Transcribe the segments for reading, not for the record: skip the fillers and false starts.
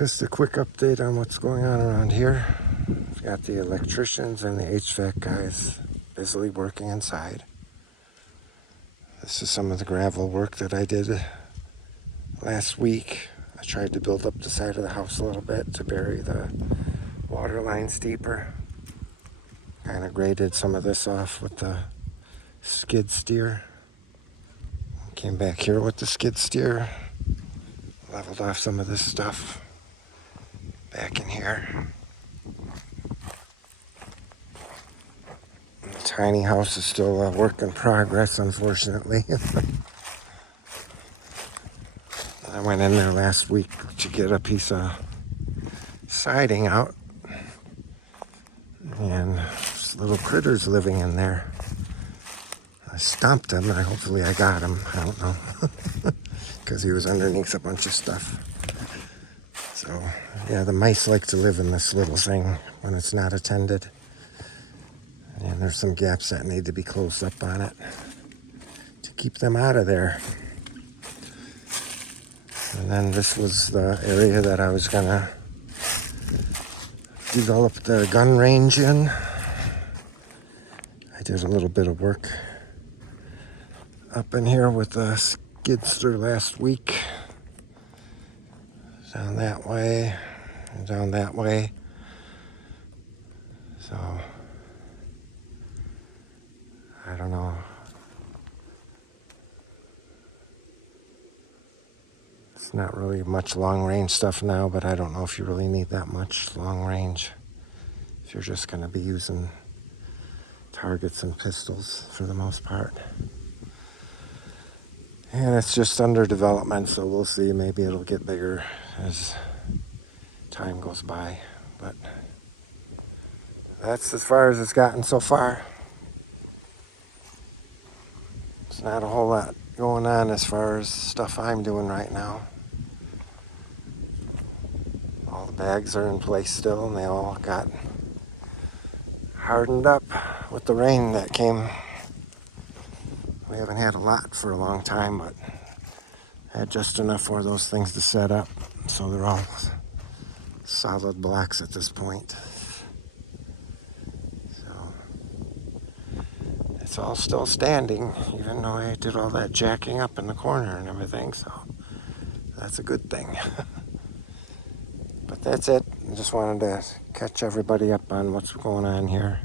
Just a quick update on what's going on around here. We've got the electricians and the HVAC guys busily working inside. This is some of the gravel work that I did last week. I tried to build up the side of the house a little bit to bury the water lines deeper. Kind of graded some of this off with the skid steer. Came back here with the skid steer. Leveled off some of this stuff back in here. The tiny house is still a work in progress, unfortunately. I went in there last week to get a piece of siding out, and there's little critters living in there. I stomped him, and hopefully I got him. I don't know, because he was underneath a bunch of stuff. So, yeah, the mice like to live in this little thing when it's not attended. And there's some gaps that need to be closed up on it to keep them out of there. And then this was the area that I was gonna develop the gun range in. I did a little bit of work up in here with the skidster last week. Down that way, and down that way. So, I don't know. It's not really much long range stuff now, but I don't know if you really need that much long range if you're just going to be using targets and pistols for the most part. And it's just under development, so we'll see. Maybe it'll get bigger as time goes by. But that's as far as it's gotten so far. There's not a whole lot going on as far as stuff I'm doing right now. All the bags are in place still, and they all got hardened up with the rain that came. We haven't had a lot for a long time, but had just enough for those things to set up. So they're all solid blocks at this point. So it's all still standing, even though I did all that jacking up in the corner and everything. So that's a good thing. But that's it. I just wanted to catch everybody up on what's going on here.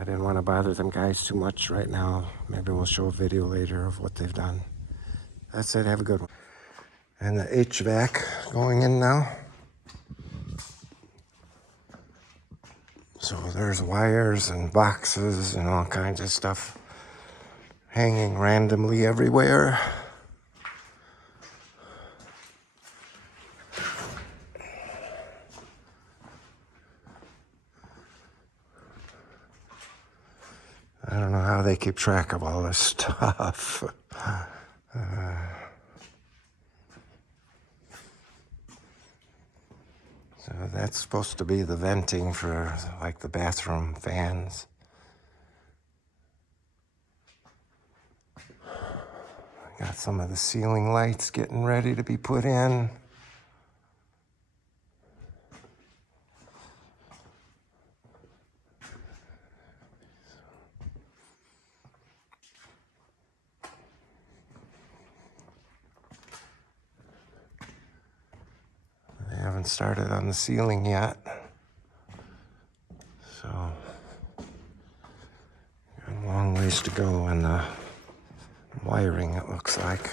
I didn't want to bother them guys too much right now. Maybe we'll show a video later of what they've done. That's it. Have a good one. And the HVAC going in now. So there's wires and boxes and all kinds of stuff hanging randomly everywhere. I don't know how they keep track of all this stuff. So that's supposed to be the venting for like the bathroom fans. Got some of the ceiling lights getting ready to be put in. They haven't started on the ceiling yet. So, got a long ways to go in the wiring, it looks like.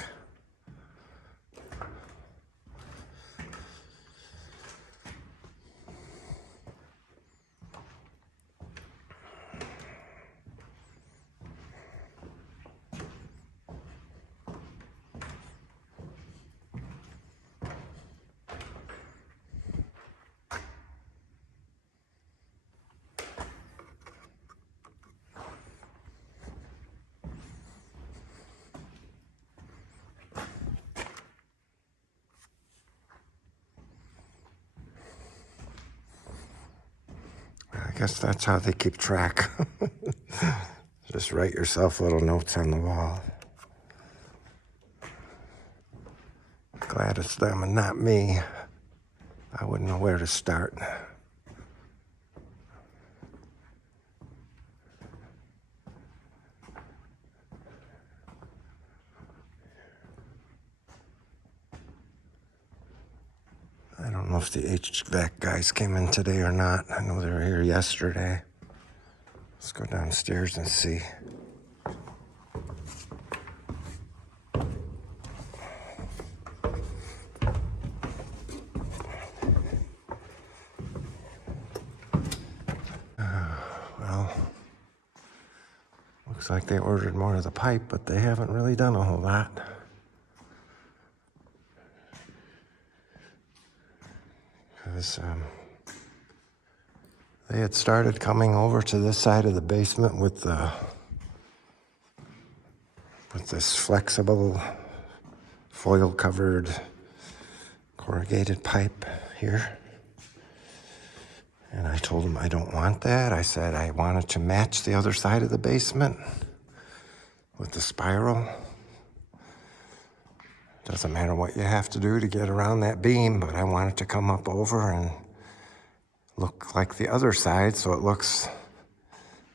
I guess that's how they keep track. Just write yourself little notes on the wall. Glad it's them and not me. I wouldn't know where to start. I don't know if the HVAC guys came in today or not. I know they were here yesterday. Let's go downstairs and see. Well, looks like they ordered more of the pipe, but they haven't really done a whole lot. Because they had started coming over to this side of the basement with this flexible, foil-covered, corrugated pipe here. And I told them I don't want that. I said I wanted to match the other side of the basement with the spiral. Doesn't matter what you have to do to get around that beam, but I want it to come up over and look like the other side so it looks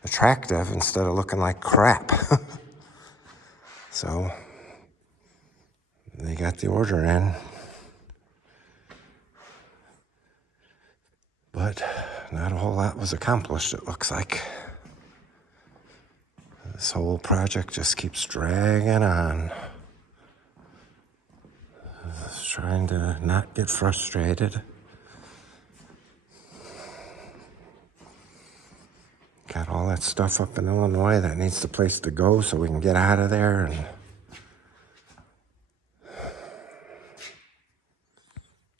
attractive instead of looking like crap. So they got the order in. But not a whole lot was accomplished, it looks like. This whole project just keeps dragging on. Just trying to not get frustrated. Got all that stuff up in Illinois that needs the place to go so we can get out of there and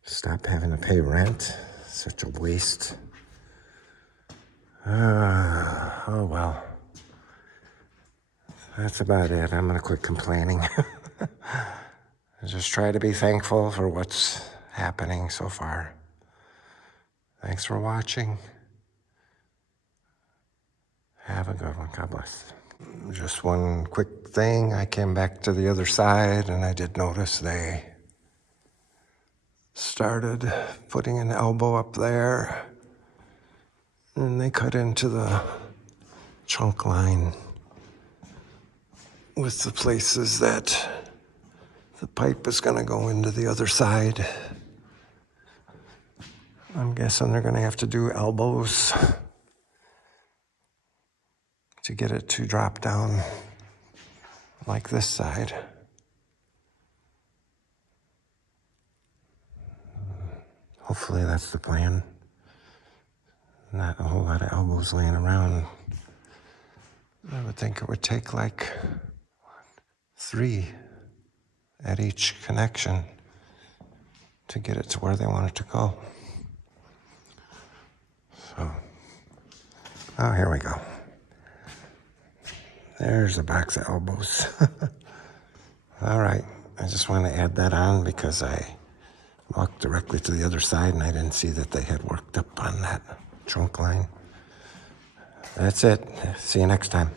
stop having to pay rent. Such a waste. Oh well. That's about it. I'm gonna quit complaining. Just try to be thankful for what's happening so far. Thanks for watching. Have a good one. God bless. Just one quick thing. I came back to the other side and I did notice they started putting an elbow up there and they cut into the trunk line with the places that the pipe is going to go into the other side. I'm guessing they're going to have to do elbows to get it to drop down like this side. Hopefully that's the plan. Not a whole lot of elbows laying around. I would think it would take like 3 at each connection to get it to where they want it to go. So, oh, here we go. There's a box of elbows. All right, I just want to add that on because I walked directly to the other side and I didn't see that they had worked up on that trunk line. That's it. See you next time.